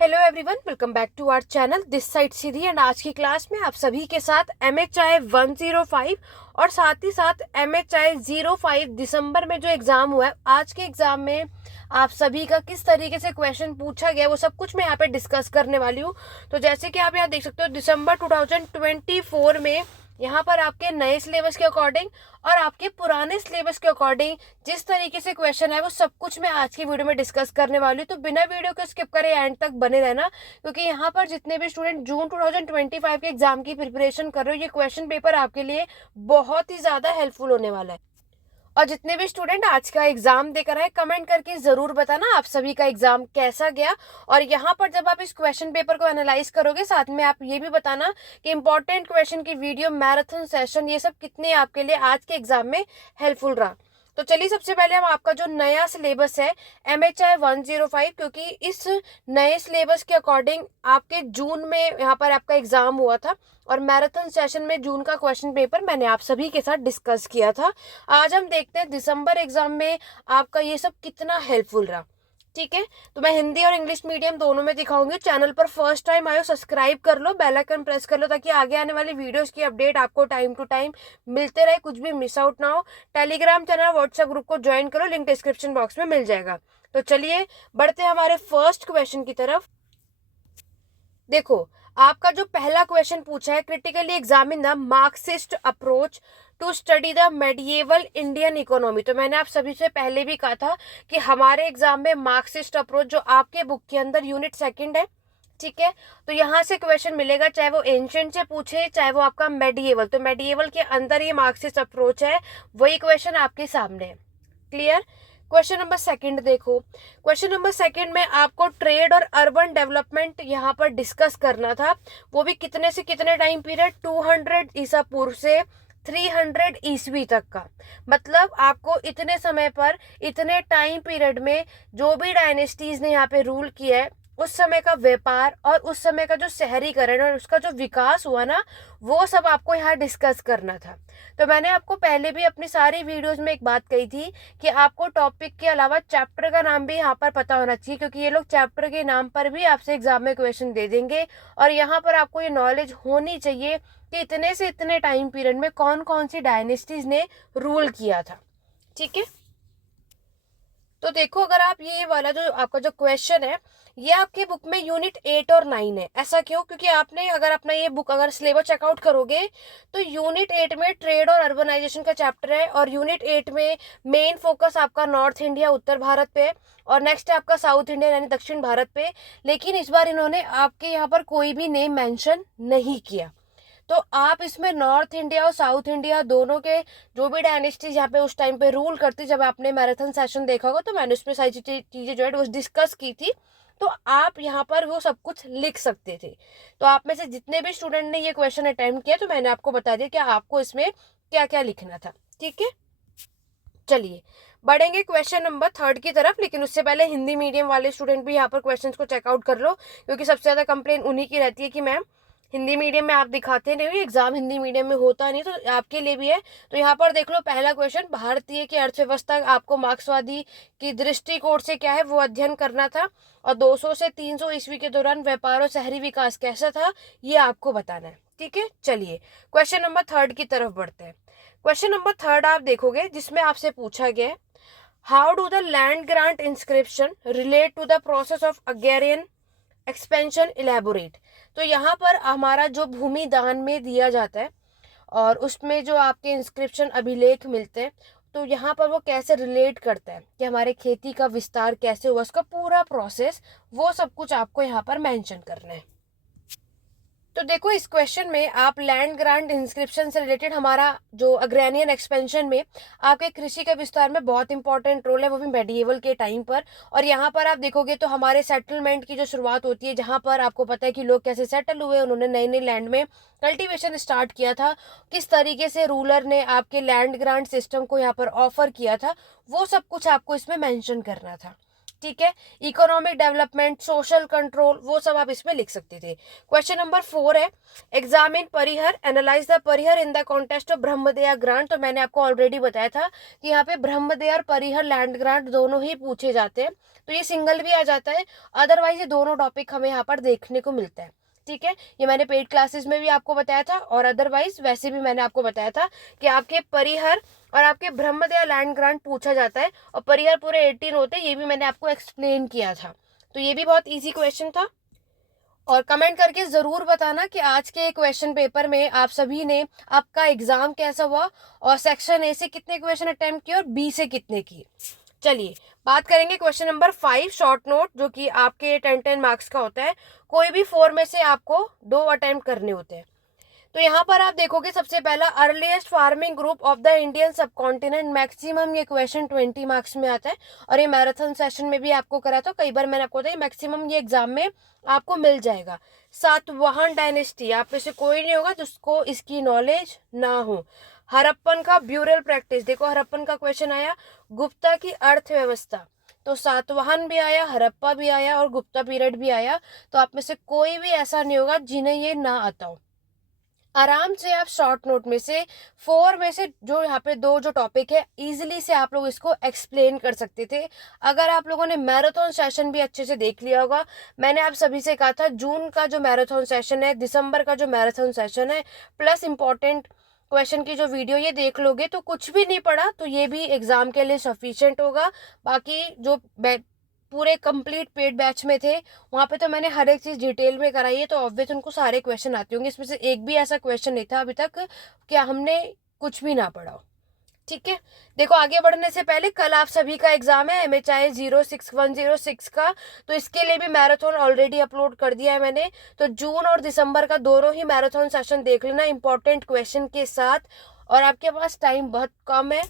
Hello everyone, welcome back to our channel this side Sidhi. And आज की class में आप सभी के साथ MHI 105 और साथ ही साथ MHI 05 दिसंबर में जो एग्जाम हुआ है, आज के एग्जाम में आप सभी का किस तरीके से क्वेश्चन पूछा गया वो सब कुछ मैं यहाँ पे डिस्कस करने वाली हूँ। तो जैसे कि आप यहाँ देख सकते हो, दिसंबर 2024 में यहाँ पर आपके नए सिलेबस के अकॉर्डिंग और आपके पुराने सिलेबस के अकॉर्डिंग जिस तरीके से क्वेश्चन है वो सब कुछ मैं आज की वीडियो में डिस्कस करने वाली हूँ। तो बिना वीडियो को स्किप करे एंड तक बने रहना, क्योंकि यहाँ पर जितने भी स्टूडेंट जून 2025 के एग्जाम की प्रिपरेशन कर रहे हो, ये क्वेश्चन पेपर आपके लिए बहुत ही ज्यादा हेल्पफुल होने वाला है। और जितने भी स्टूडेंट आज का एग्जाम देकर आए, कमेंट करके जरूर बताना आप सभी का एग्जाम कैसा गया। और यहाँ पर जब आप इस क्वेश्चन पेपर को एनालाइज करोगे, साथ में आप ये भी बताना कि इंपॉर्टेंट क्वेश्चन की वीडियो, मैराथन सेशन, ये सब कितने आपके लिए आज के एग्जाम में हेल्पफुल रहा। तो चलिए, सबसे पहले हम आपका जो नया सिलेबस है MHI 105, क्योंकि इस नए सिलेबस के अकॉर्डिंग आपके जून में यहाँ पर आपका एग्जाम हुआ था और मैराथन सेशन में जून का क्वेश्चन पेपर मैंने आप सभी के साथ डिस्कस किया था। आज हम देखते हैं दिसंबर एग्जाम में आपका ये सब कितना हेल्पफुल रहा। ठीक है, तो मैं हिंदी और इंग्लिश मीडियम दोनों में दिखाऊंगी। चैनल पर फर्स्ट टाइम आयो, सब्सक्राइब कर लो, बेल आइकन प्रेस कर लो, ताकि आगे आने वाली वीडियोस की अपडेट आपको टाइम टू टाइम मिलते रहे, कुछ भी मिस आउट ना हो। टेलीग्राम चैनल, व्हाट्सएप ग्रुप को ज्वाइन करो, लिंक डिस्क्रिप्शन बॉक्स में मिल जाएगा। तो चलिए बढ़ते हैं हमारे फर्स्ट क्वेश्चन की तरफ। देखो, आपका जो पहला क्वेश्चन पूछा है, critically examine the Marxist approach to study the medieval Indian economy. तो मैंने आप सभी से पहले भी कहा था कि हमारे एग्जाम में मार्क्सिस्ट अप्रोच जो आपके बुक के अंदर यूनिट सेकंड है, ठीक है, तो यहाँ से क्वेश्चन मिलेगा, चाहे वो एंशिएंट से पूछे चाहे वो आपका मेडिएवल। तो मेडिएवल के अंदर ये मार्क्सिस्ट अप्रोच है, वही क्वेश्चन आपके सामने है। क्लियर। क्वेश्चन नंबर सेकंड देखो। क्वेश्चन नंबर सेकंड में आपको ट्रेड और अर्बन डेवलपमेंट यहाँ पर डिस्कस करना था, वो भी कितने से कितने टाइम पीरियड, 200 ईसा पूर्व से 300 ईस्वी तक का। मतलब आपको इतने समय पर, इतने टाइम पीरियड में जो भी डायनेस्टीज ने यहाँ पे रूल किया है, उस समय का व्यापार और उस समय का जो शहरीकरण और उसका जो विकास हुआ ना, वो सब आपको यहाँ डिस्कस करना था। तो मैंने आपको पहले भी अपनी सारी वीडियोस में एक बात कही थी कि आपको टॉपिक के अलावा चैप्टर का नाम भी यहाँ पर पता होना चाहिए, क्योंकि ये लोग चैप्टर के नाम पर भी आपसे एग्जाम में क्वेश्चन दे देंगे। और यहाँ पर आपको ये नॉलेज होनी चाहिए कि इतने से इतने टाइम पीरियड में कौन कौन सी डायनेस्टीज ने रूल किया था। ठीक है, तो देखो, अगर आप ये वाला जो आपका जो क्वेश्चन है, ये आपके बुक में यूनिट 8 और 9 है। ऐसा क्यों? क्योंकि आपने अगर अपना ये बुक अगर सिलेबस चेकआउट करोगे तो यूनिट 8 में ट्रेड और अर्बनाइजेशन का चैप्टर है, और यूनिट 8 में मेन फोकस आपका नॉर्थ इंडिया, उत्तर भारत पे, और नेक्स्ट है आपका साउथ इंडिया यानी दक्षिण भारत पे। लेकिन इस बार इन्होंने आपके यहाँ पर कोई भी नेम मेंशन नहीं किया। तो आप इसमें नॉर्थ इंडिया और साउथ इंडिया दोनों के जो भी डायनेस्टीज यहाँ पे उस टाइम पे रूल करती, जब आपने मैराथन सेशन देखा होगा तो मैंने उसमें सारी चीजें जो है वो डिस्कस की थी। तो आप यहाँ पर वो सब कुछ लिख सकते थे। तो आप में से जितने भी स्टूडेंट ने ये क्वेश्चन अटेम्प्ट किया, तो मैंने आपको बता दिया कि आपको इसमें क्या क्या लिखना था। ठीक है, चलिए बढ़ेंगे क्वेश्चन नंबर थर्ड की तरफ। लेकिन उससे पहले हिंदी मीडियम वाले स्टूडेंट भी यहाँ पर क्वेश्चंस को चेकआउट कर लो, क्योंकि सबसे ज्यादा कंप्लेन उन्हीं की रहती है कि मैम हिंदी मीडियम में आप दिखाते नहीं हो, एग्जाम हिंदी मीडियम में होता नहीं। तो आपके लिए भी है। तो यहाँ पर देख लो, पहला क्वेश्चन, भारतीय की अर्थव्यवस्था आपको मार्क्सवादी की दृष्टिकोण से क्या है वो अध्ययन करना था, और 200 से 300 ईस्वी के दौरान व्यापार और शहरी विकास कैसा था, ये आपको बताना है। ठीक है, चलिए क्वेश्चन नंबर थर्ड की तरफ बढ़ते हैं। क्वेश्चन नंबर थर्ड आप देखोगे, जिसमें आपसे पूछा गया है, how do the land grant inscription relate to the process of agrarian expansion, elaborate. तो यहाँ पर हमारा जो भूमि दान में दिया जाता है और उसमें जो आपके इंस्क्रिप्शन अभिलेख मिलते हैं, तो यहाँ पर वो कैसे रिलेट करता है कि हमारे खेती का विस्तार कैसे हुआ, उसका पूरा प्रोसेस, वो सब कुछ आपको यहाँ पर मेंशन करना है। तो देखो, इस क्वेश्चन में आप लैंड ग्रांट इंस्क्रिप्शन से रिलेटेड हमारा जो अग्रेनियन एक्सपेंशन में आपके कृषि के विस्तार में बहुत इंपॉर्टेंट रोल है, वो भी मेडिएवल के टाइम पर। और यहाँ पर आप देखोगे तो हमारे सेटलमेंट की जो शुरुआत होती है, जहाँ पर आपको पता है कि लोग कैसे सेटल हुए, उन्होंने नए नए लैंड में कल्टीवेशन स्टार्ट किया था, किस तरीके से रूलर ने आपके लैंड ग्रांट सिस्टम को यहाँ पर ऑफर किया था, वो सब कुछ आपको इसमें मैंशन करना था। ठीक है। इकोनॉमिक डेवलपमेंट, सोशल कंट्रोल, वो सब आप इसमें लिख सकते थे। क्वेश्चन नंबर 4 है, examine parihar, analyze the parihar in the context of brahmadeya grant. तो मैंने आपको ऑलरेडी बताया था कि यहाँ पे ब्रह्मदया और परिहर लैंड ग्रांट दोनों ही पूछे जाते हैं, तो ये सिंगल भी आ जाता है, अदरवाइज ये दोनों टॉपिक हमें यहाँ पर देखने को मिलता है। ठीक है, ये मैंने पेड क्लासेस में भी आपको बताया था और अदरवाइज वैसे भी मैंने आपको बताया था कि आपके परिहर और आपके ब्रह्मदया लैंड ग्रांट पूछा जाता है और परिहर पूरे 18 होते हैं, ये भी मैंने आपको एक्सप्लेन किया था। तो ये भी बहुत इजी क्वेश्चन था। और कमेंट करके ज़रूर बताना कि आज के क्वेश्चन पेपर में आप सभी ने, आपका एग्जाम कैसा हुआ और सेक्शन ए से कितने क्वेश्चन अटेम्प्ट किए और बी से कितने किए। चलिए बात करेंगे क्वेश्चन नंबर 5, शॉर्ट नोट, जो कि आपके 10 मार्क्स का होता है। कोई भी 4 में से आपको 2 अटेम्प्ट करने होते हैं। तो यहाँ पर आप देखोगे सबसे पहला, earliest farming group of the Indian सब कॉन्टिनेंट, मैक्सिमम ये क्वेश्चन 20 मार्क्स में आता है और ये मैराथन सेशन में भी आपको करा था, कई बार मैंने आपको बताया मैक्सिमम ये एग्जाम में आपको मिल जाएगा। सातवाहन डायनेस्टी, आप में से कोई नहीं होगा जिसको इसकी नॉलेज ना हो। हड़प्पन का ब्यूरल प्रैक्टिस, देखो हड़प्पन का क्वेश्चन आया। गुप्ता की अर्थव्यवस्था, तो सातवाहन भी आया, हड़प्पा भी आया और गुप्ता पीरियड भी आया, तो आप में से कोई भी ऐसा नहीं होगा जिन्हें ये ना आता हो। आराम से आप शॉर्ट नोट में से 4 में से जो यहाँ पे 2 जो टॉपिक है इजीली से आप लोग इसको एक्सप्लेन कर सकते थे, अगर आप लोगों ने मैराथन सेशन भी अच्छे से देख लिया होगा। मैंने आप सभी से कहा था जून का जो मैराथन सेशन है, दिसंबर का जो मैराथन सेशन है, प्लस इंपॉर्टेंट क्वेश्चन की जो वीडियो ये देख लोगे तो कुछ भी नहीं पढ़ा तो ये भी एग्जाम के लिए सफिशिएंट होगा। बाकी जो पूरे कंप्लीट पेड बैच में थे वहाँ पे तो मैंने हर एक चीज़ डिटेल में कराई है, तो ऑब्वियस उनको सारे क्वेश्चन आते होंगे। इसमें से एक भी ऐसा क्वेश्चन नहीं था अभी तक क्या हमने कुछ भी ना पढ़ा हो। ठीक है, देखो आगे बढ़ने से पहले कल आप सभी का एग्जाम है MHI 06106 का, तो इसके लिए भी मैराथन ऑलरेडी अपलोड कर दिया है मैंने। तो जून और दिसंबर का दोनों ही मैराथन सेशन देख लेना इंपॉर्टेंट क्वेश्चन के साथ, और आपके पास टाइम बहुत कम है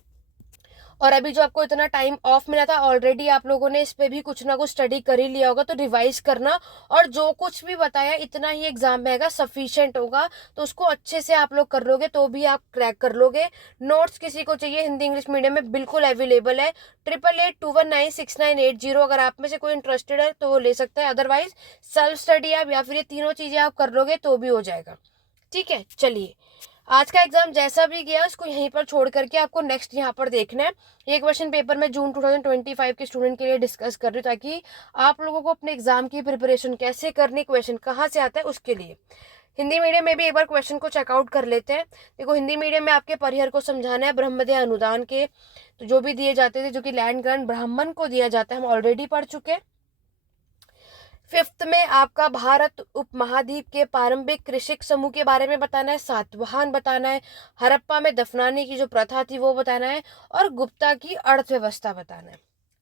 और अभी जो आपको इतना टाइम ऑफ मिला था ऑलरेडी आप लोगों ने इस पे भी कुछ ना कुछ स्टडी कर ही लिया होगा, तो रिवाइज करना और जो कुछ भी बताया इतना ही एग्जाम में आएगा, सफिशिएंट होगा, तो उसको अच्छे से आप लोग कर लोगे तो भी आप क्रैक कर लोगे। नोट्स किसी को चाहिए हिंदी इंग्लिश मीडियम में बिल्कुल अवेलेबल है, 8881969880, अगर आप में से कोई इंटरेस्टेड है तो वो ले सकता है, अदरवाइज सेल्फ स्टडी आप या फिर ये तीनों चीजें आप कर लोगे तो भी हो जाएगा। ठीक है, चलिए आज का एग्जाम जैसा भी गया उसको यहीं पर छोड़ करके आपको नेक्स्ट यहाँ पर देखना है। ये क्वेश्चन पेपर में जून 2025 के स्टूडेंट के लिए डिस्कस कर रही हूँ ताकि आप लोगों को अपने एग्जाम की प्रिपरेशन कैसे करनी, क्वेश्चन कहाँ से आता है उसके लिए। हिंदी मीडियम में भी एक बार क्वेश्चन को चेकआउट कर लेते हैं। देखो हिंदी मीडियम में आपके परिहर को समझाना है, ब्रह्मदया अनुदान के तो जो भी दिए जाते थे, जो कि लैंड ग्रांट ब्राह्मण को दिया जाता है, हम ऑलरेडी पढ़ चुके हैं। 5th में आपका भारत उपमहाद्वीप के प्रारंभिक कृषिक समूह के बारे में बताना है, सातवाहन बताना है, हड़प्पा में दफनाने की जो प्रथा थी वो बताना है और गुप्ता की अर्थव्यवस्था बताना है।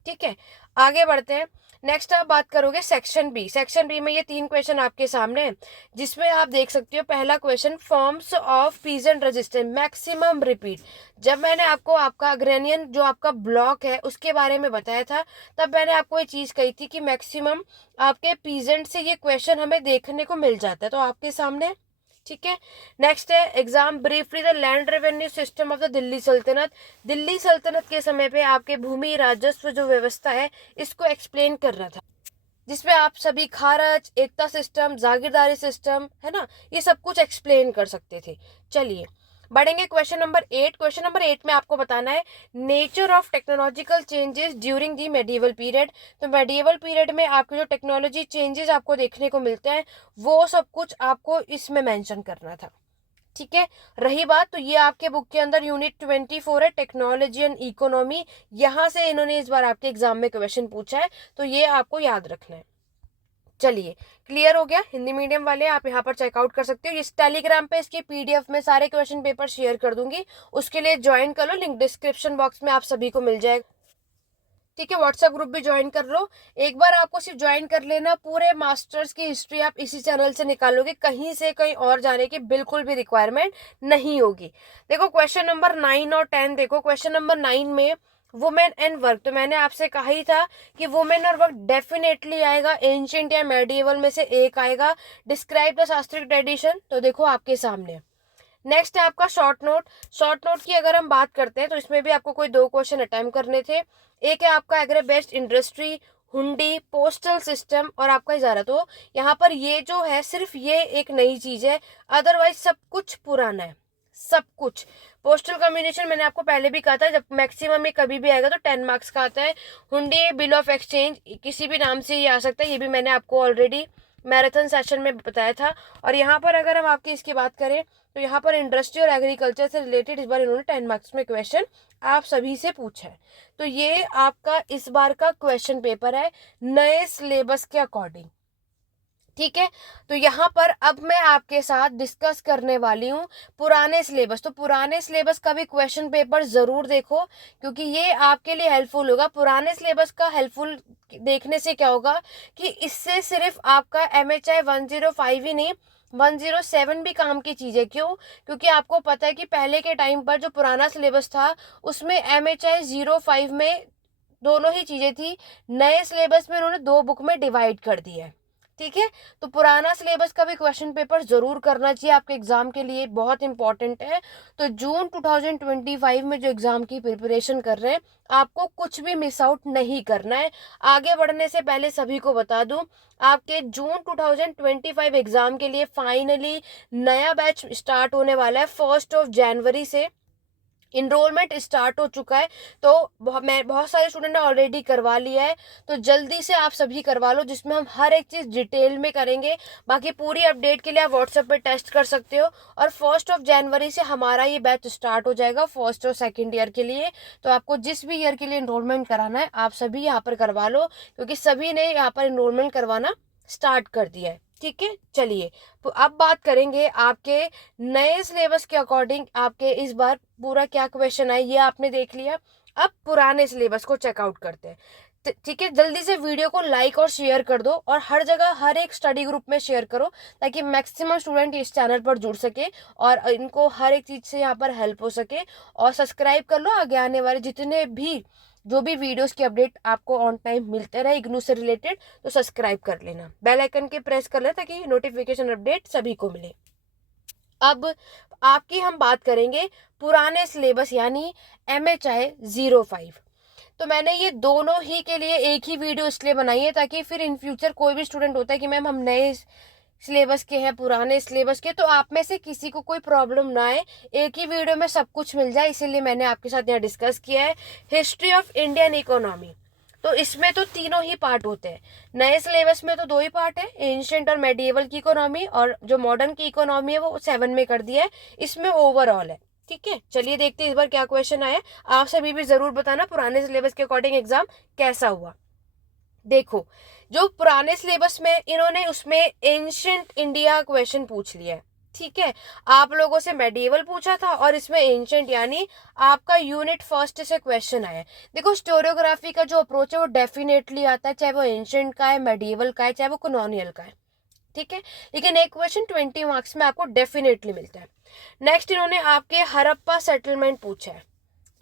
ठीक है, आगे बढ़ते हैं। नेक्स्ट आप बात करोगे सेक्शन बी। सेक्शन बी में ये 3 क्वेश्चन आपके सामने हैं, जिसमें आप देख सकते हो पहला question, forms of peasant resistance maximum repeat. जब मैंने आपको आपका अग्रैनियन जो आपका ब्लॉक है उसके बारे में बताया था, तब मैंने आपको ये चीज कही थी कि मैक्सिमम आपके पीजेंट से ये क्वेश्चन हमें देखने को मिल जाता है, तो आपके सामने। ठीक है, नेक्स्ट है exam briefly the land revenue system of the Delhi सल्तनत। दिल्ली सल्तनत के समय पे आपके भूमि राजस्व जो व्यवस्था है इसको एक्सप्लेन कर रहा था, जिसमें आप सभी खारज, एकता सिस्टम, जागीरदारी सिस्टम है ना, ये सब कुछ एक्सप्लेन कर सकते थे। चलिए बढ़ेंगे क्वेश्चन नंबर 8। क्वेश्चन नंबर 8 में आपको बताना है nature of technological changes during the medieval period. तो मेडिवल पीरियड में आपके जो टेक्नोलॉजी चेंजेस आपको देखने को मिलते हैं वो सब कुछ आपको इसमें मेंशन करना था। ठीक है, रही बात तो ये आपके बुक के अंदर यूनिट 24 है, टेक्नोलॉजी एंड इकोनॉमी, यहाँ से इन्होंने इस बार आपके एग्जाम में क्वेश्चन पूछा है, तो ये आपको याद रखना है। चलिए क्लियर हो गया, हिंदी मीडियम वाले आप यहाँ पर चेकआउट कर सकते हो। इस टेलीग्राम पे इसकी PDF में सारे क्वेश्चन पेपर शेयर कर दूंगी, उसके लिए ज्वाइन कर लो, लिंक डिस्क्रिप्शन बॉक्स में आप सभी को मिल जाएगा। ठीक है, व्हाट्सएप ग्रुप भी ज्वाइन कर लो। एक बार आपको सिर्फ ज्वाइन कर लेना, पूरे मास्टर्स की हिस्ट्री आप इसी चैनल से निकालोगे, कहीं से कहीं और जाने की बिल्कुल भी रिक्वायरमेंट नहीं होगी। देखो क्वेश्चन नंबर 9 और 10 देखो। क्वेश्चन नंबर 9 में वुमेन एंड वर्क, तो मैंने आपसे कहा ही था कि वुमेन और वर्क डेफिनेटली आएगा, एंशिएंट या मेडिएवल में से एक आएगा। डिस्क्राइब द शास्त्रीय ट्रेडिशन, तो देखो आपके सामने। नेक्स्ट है आपका शॉर्ट नोट। शॉर्ट नोट की अगर हम बात करते हैं तो इसमें भी आपको कोई 2 क्वेश्चन अटेम्प्ट करने थे। एक है आपका एग्री बेस्ड इंडस्ट्री, हुंडी, पोस्टल सिस्टम और आपका इजारा। तो यहाँ पर ये जो है सिर्फ ये एक नई चीज है, अदरवाइज सब कुछ पुराना है, सब कुछ। पोस्टल कम्युनिकेशन मैंने आपको पहले भी कहा था, जब मैक्सिमम ये कभी भी आएगा तो 10 मार्क्स का आता है। हुंडी, बिल ऑफ एक्सचेंज किसी भी नाम से ये आ सकता है, ये भी मैंने आपको ऑलरेडी मैराथन सेशन में बताया था। और यहाँ पर अगर हम आपकी इसकी बात करें तो यहाँ पर इंडस्ट्री और एग्रीकल्चर से रिलेटेड इस बार इन्होंने 10 मार्क्स में क्वेश्चन आप सभी से पूछा है। तो ये आपका इस बार का क्वेश्चन पेपर है नए सिलेबस के अकॉर्डिंग, ठीक है। तो यहाँ पर अब मैं आपके साथ डिस्कस करने वाली हूँ पुराने सिलेबस। तो पुराने सिलेबस का भी क्वेश्चन पेपर जरूर देखो, क्योंकि ये आपके लिए हेल्पफुल होगा। पुराने सिलेबस का हेल्पफुल देखने से क्या होगा कि इससे सिर्फ आपका MHI 105 ही नहीं, 107 भी काम की चीज है। क्यों? क्योंकि आपको पता है कि पहले के टाइम पर जो पुराना सिलेबस था उसमें MHI 05 में दोनों ही चीजें थी। नए सिलेबस में उन्होंने 2 बुक में डिवाइड कर दिया है, ठीक है। तो पुराना सिलेबस का भी क्वेश्चन पेपर जरूर करना चाहिए, आपके एग्जाम के लिए बहुत इंपॉर्टेंट है। तो जून 2025 में जो एग्जाम की प्रिपरेशन कर रहे हैं, आपको कुछ भी मिस आउट नहीं करना है। आगे बढ़ने से पहले सभी को बता दूं, आपके जून 2025 एग्जाम के लिए फाइनली नया बैच स्टार्ट होने वाला है 1 जनवरी से। इनरोलमेंट स्टार्ट हो चुका है, तो बहुत सारे स्टूडेंट ने ऑलरेडी करवा लिया है। तो जल्दी से आप सभी करवा लो, जिसमें हम हर एक चीज डिटेल में करेंगे। बाकी पूरी अपडेट के लिए आप व्हाट्सएप पे टेस्ट कर सकते हो। और 1 जनवरी से हमारा ये बैच स्टार्ट हो जाएगा फर्स्ट और सेकेंड ईयर के लिए। तो आपको जिस भी ईयर के लिए इनरोलमेंट कराना है आप सभी यहाँ पर करवा लो, क्योंकि सभी ने यहाँ पर इनरोलमेंट करवाना स्टार्ट कर दिया है, ठीक है। चलिए, तो अब बात करेंगे आपके नए सिलेबस के अकॉर्डिंग आपके इस बार पूरा क्या क्वेश्चन है, ये आपने देख लिया। अब पुराने सिलेबस को चेकआउट करते हैं, ठीक है। जल्दी से वीडियो को लाइक और शेयर कर दो, और हर जगह हर एक स्टडी ग्रुप में शेयर करो, ताकि मैक्सिमम स्टूडेंट इस चैनल पर जुड़ सके और इनको हर एक चीज से यहाँ पर हेल्प हो सके। और सब्सक्राइब कर लो, आगे आने वाले जितने भी जो भी वीडियोस की अपडेट आपको ऑन टाइम मिलते रहे इग्नू से रिलेटेड, तो सब्सक्राइब कर लेना, बेल आइकन के प्रेस कर लेना, ताकि नोटिफिकेशन अपडेट सभी को मिले। अब आपकी हम बात करेंगे पुराने सिलेबस यानी MHI 05। तो मैंने ये दोनों ही के लिए एक ही वीडियो इसलिए बनाई है, ताकि फिर इन फ्यूचर कोई भी स्टूडेंट होता है कि मैम हम नए सिलेबस के हैं, पुराने सिलेबस के, तो आप में से किसी को कोई प्रॉब्लम ना आए, एक ही वीडियो में सब कुछ मिल जाए। इसीलिए मैंने आपके साथ यहाँ डिस्कस किया है हिस्ट्री ऑफ इंडियन इकोनॉमी। तो इसमें तो तीनों ही पार्ट होते हैं। नए सिलेबस में तो 2 ही पार्ट है, एंशिएंट और मेडिएवल की इकोनॉमी, और जो मॉडर्न की इकोनॉमी है वो 7 में कर दिया है। इसमें ओवरऑल है, ठीक है। चलिए देखते हैं इस बार क्या क्वेश्चन आया। आप सभी भी जरूर बताना पुराने सिलेबस के अकॉर्डिंग एग्जाम कैसा हुआ। देखो, जो पुराने सिलेबस में इन्होंने उसमें एंशिएंट इंडिया क्वेश्चन पूछ लिया है, ठीक है। आप लोगों से मेडिएवल पूछा था और इसमें एंशिएंट यानी आपका यूनिट फर्स्ट से क्वेश्चन आया है। देखो, स्टोरियोग्राफी का जो अप्रोच है वो डेफिनेटली आता है, चाहे वो एंशिएंट का है, मेडिएवल का है, चाहे वो कॉलोनियल का है, ठीक है। लेकिन एक क्वेश्चन 20 मार्क्स में आपको डेफिनेटली मिलता है। नेक्स्ट इन्होंने आपके हड़प्पा सेटलमेंट पूछा है,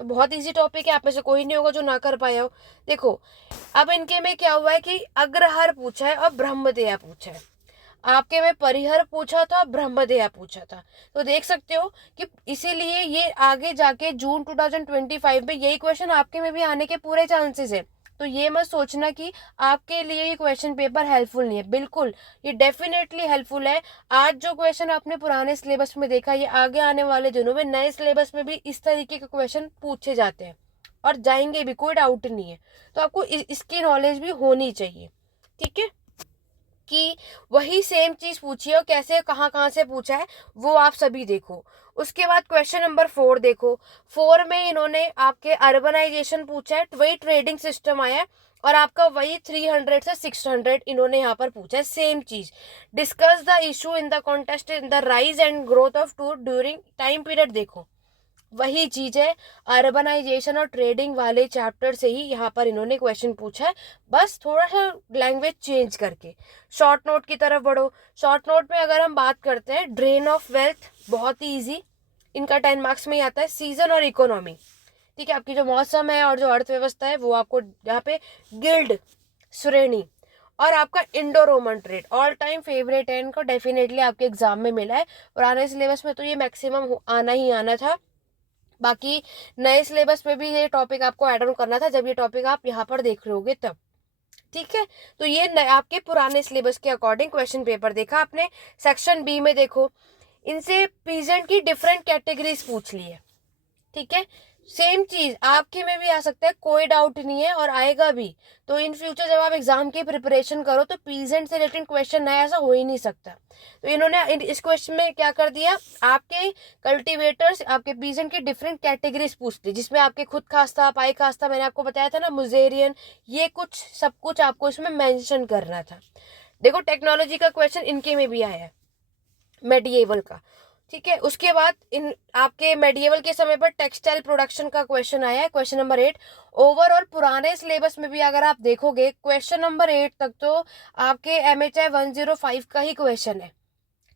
तो बहुत इजी टॉपिक है, आप में से कोई नहीं होगा जो ना कर पाया हो। देखो, अब इनके में क्या हुआ है कि अग्रहर पूछा है और ब्रह्मदेया पूछा है। आपके में परिहर पूछा था, ब्रह्मदेया पूछा था। तो देख सकते हो कि इसीलिए ये आगे जाके जून 2025 में यही क्वेश्चन आपके में भी आने के पूरे चांसेस है। तो ये मत सोचना कि आपके लिए ये क्वेश्चन पेपर हेल्पफुल नहीं है, बिल्कुल ये डेफिनेटली हेल्पफुल है। आज जो क्वेश्चन आपने पुराने सिलेबस में देखा, ये आगे आने वाले दिनों में नए सिलेबस में भी इस तरीके के क्वेश्चन पूछे जाते हैं और जाएंगे भी, कोई डाउट नहीं है। तो आपको इसकी नॉलेज भी होनी चाहिए, ठीक है, कि वही सेम चीज पूछी है और कैसे कहाँ कहाँ से पूछा है वो आप सभी देखो। उसके बाद क्वेश्चन नंबर 4 देखो। 4 में इन्होंने आपके अर्बनाइजेशन पूछा है, वही ट्रेडिंग सिस्टम आया है, और आपका वही 300 से 600 इन्होंने यहाँ पर पूछा है, सेम चीज। Discuss the issue in the contest in the rise and growth of tour during time period, देखो वही चीज है। अर्बनाइजेशन और ट्रेडिंग वाले चैप्टर से ही यहाँ पर इन्होंने क्वेश्चन पूछा है, बस थोड़ा सा लैंग्वेज चेंज करके। शॉर्ट नोट की तरफ बढ़ो। शॉर्ट नोट में अगर हम बात करते हैं, ड्रेन ऑफ वेल्थ बहुत ही ईजी, इनका 10 मार्क्स में ही आता है। सीजन और इकोनॉमी, ठीक है, आपकी जो मौसम है और जो अर्थव्यवस्था है वो आपको यहाँ पे गिल्ड श्रेणी, और आपका Indo Roman trade all time favourite है, इनको डेफिनेटली आपके एग्जाम में मिला है। पुराने सिलेबस में तो ये मैक्सिमम आना ही आना था, बाकी नए सिलेबस में भी ये टॉपिक आपको ऐड ऑन करना था, जब ये टॉपिक आप यहाँ पर देख रहे होगे तब, ठीक है, तो ये आपके पुराने सिलेबस के अकॉर्डिंग क्वेश्चन पेपर देखा आपने। सेक्शन बी में देखो, इनसे पीजेंट की डिफरेंट कैटेगरीज पूछ ली है। ठीक है, सेम चीज आपके में भी आ सकता है, कोई डाउट नहीं है और आएगा भी। तो इन फ्यूचर जब आप एग्जाम की प्रिपरेशन करो तो पीजेंट से रिलेटेड क्वेश्चन ना ऐसा हो ही नहीं सकता। तो इन्होंने इस क्वेश्चन में क्या कर दिया, आपके कल्टीवेटर्स, आपके पीजेंट की डिफरेंट कैटेगरीज पूछ ली, जिसमें आपके खुद खास्ता, पाई खास्ता, मैंने आपको बताया था ना, मुजेरियन, ये कुछ सब कुछ आपको इसमें मेंशन करना था। देखो टेक्नोलॉजी का क्वेश्चन इनके में भी आया है, मेडिएवल का। ठीक है, उसके बाद इन आपके मेडिएवल के समय पर टेक्सटाइल प्रोडक्शन का क्वेश्चन आया है, क्वेश्चन नंबर 8। ओवरऑल पुराने सिलेबस में भी अगर आप देखोगे क्वेश्चन नंबर 8 तक तो आपके MHI 105 का ही क्वेश्चन है।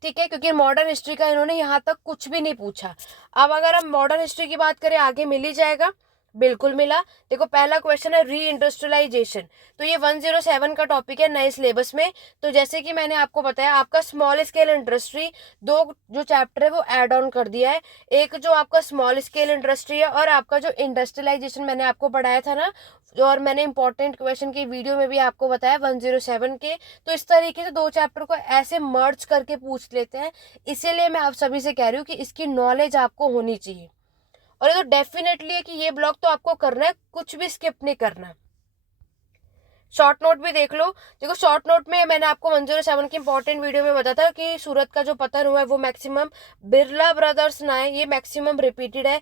ठीक है, क्योंकि मॉडर्न हिस्ट्री का इन्होंने यहाँ तक कुछ भी नहीं पूछा। अब अगर हम मॉडर्न हिस्ट्री की बात करें, आगे मिल ही जाएगा, बिल्कुल मिला। देखो पहला क्वेश्चन है री इंडस्ट्रियलाइजेशन, तो ये 107 का टॉपिक है नए सिलेबस में। तो जैसे कि मैंने आपको बताया, आपका स्मॉल स्केल इंडस्ट्री, दो जो चैप्टर है वो ऐड ऑन कर दिया है। एक जो आपका स्मॉल स्केल इंडस्ट्री है और आपका जो इंडस्ट्रियलाइजेशन मैंने आपको पढ़ाया था ना, और मैंने इंपॉर्टेंट क्वेश्चन की वीडियो में भी आपको बताया 107 के। तो इस तरीके से दो चैप्टर को ऐसे मर्ज करके पूछ लेते हैं, इसीलिए मैं आप सभी से कह रही हूँ कि इसकी नॉलेज आपको होनी चाहिए। और ये तो डेफिनेटली है कि ये ब्लॉग तो आपको करना है, कुछ भी स्किप नहीं करना। शॉर्ट नोट भी देख लो। देखो शॉर्ट नोट में मैंने आपको 107 की इंपॉर्टेंट वीडियो में बताया था कि सूरत का जो पतन हुआ है वो मैक्सिमम बिरला ब्रदर्स ना है, ये मैक्सिमम रिपीटेड है।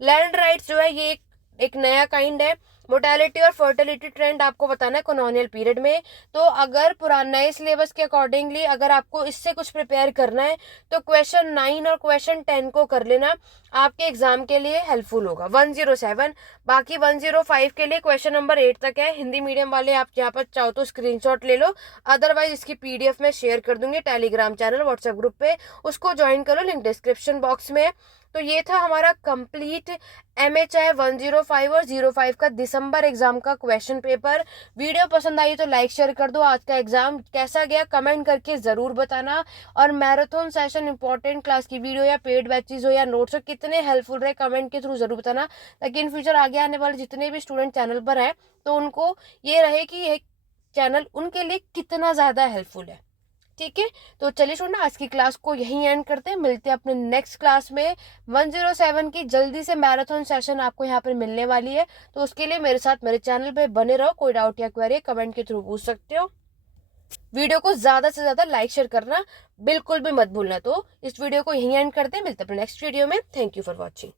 लैंड राइट्स जो है ये एक नया काइंड है। मोर्टेलिटी और फर्टिलिटी ट्रेंड आपको बताना है कॉलोनियल पीरियड में। तो अगर पुराने नए सिलेबस के अकॉर्डिंगली अगर आपको इससे कुछ प्रिपेयर करना है तो क्वेश्चन 9 और क्वेश्चन 10 को कर लेना, आपके एग्जाम के लिए हेल्पफुल होगा। 107, बाकी 105 के लिए क्वेश्चन नंबर 8 तक है। हिंदी मीडियम वाले आप यहाँ पर चाहो तो स्क्रीनशॉट ले लो, अदरवाइज इसकी PDF में शेयर कर दूंगी टेलीग्राम चैनल व्हाट्सएप ग्रुप पे, उसको ज्वाइन करो, लिंक डिस्क्रिप्शन बॉक्स में। तो ये था हमारा कंप्लीट MHI 105 और 05 का दिसंबर एग्जाम का क्वेश्चन पेपर। वीडियो पसंद आई तो लाइक शेयर कर दो। आज का एग्जाम कैसा गया कमेंट करके जरूर बताना। और मैराथन सेशन, इंपॉर्टेंट क्लास की वीडियो या पेड बैचेस हो या नोट्स हो, कितने हेल्पफुल रहे कमेंट के थ्रू जरूर बताना, ताकि इन फ्यूचर आगे आने वाले जितने भी स्टूडेंट चैनल पर है तो उनको ये रहे कि ये चैनल उनके लिए कितना ज्यादा हेल्पफुल है। ठीक है, तो चलिए छोड़ना, आज की क्लास को यहीं एंड करते हैं, मिलते हैं अपने नेक्स्ट क्लास में। 107 की जल्दी से मैराथन सेशन आपको यहाँ पर मिलने वाली है, तो उसके लिए मेरे साथ मेरे चैनल पे बने रहो। कोई डाउट या क्वेरी कमेंट के थ्रू पूछ सकते हो। वीडियो को ज्यादा से ज्यादा लाइक शेयर करना बिल्कुल भी मत भूलना। तो इस वीडियो को यहीं एंड करते हैं, मिलते हैं अपने नेक्स्ट वीडियो में। Thank you for watching.